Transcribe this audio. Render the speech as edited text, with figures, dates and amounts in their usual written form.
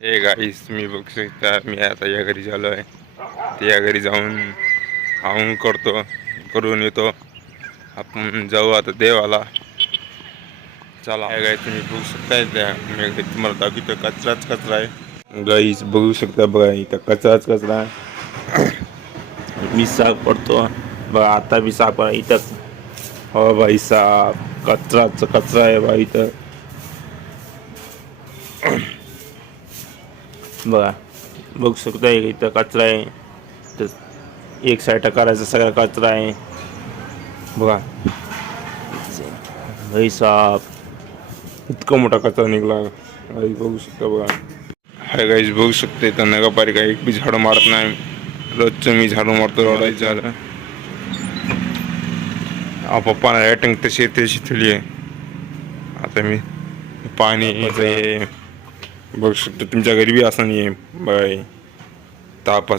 Hey guys मी बघू शकता मी आता या घरी झालो आहे. त्या घरी जाऊन आंघोळ करून येतो. आपण जाऊ आता देवाला. चला हे गाईस तुम्ही बघू शकता मी तुम्हाला दाखवतो कचराच कचरा आहे. गाईस बघू शकता बघा इथं कचराच कचरा आहे. मी साफ पडतो बघा आता मी साफ इथं. हो भाई साफ कचराच कचरा आहे भाई इथं. बघा बघू शकता इथं कचरा आहे. तर एक साईड करायचा सगळा कचरा आहे बघा. भाई साफ इतका मोठा कचरा निघाला गाईस बघू शकता बघा. हाय गाईस बघू शकता इथं नगरपालिका एक बी झाडू मारत नाही. रोजचं मी झाडू मारतो रोडायचं झालं. पप्पा लाईटिंग तशी ठेवली आहे. आता मी पाणी बघू शकतो तुमच्या घरी बी असं नाही आहे बघा ताप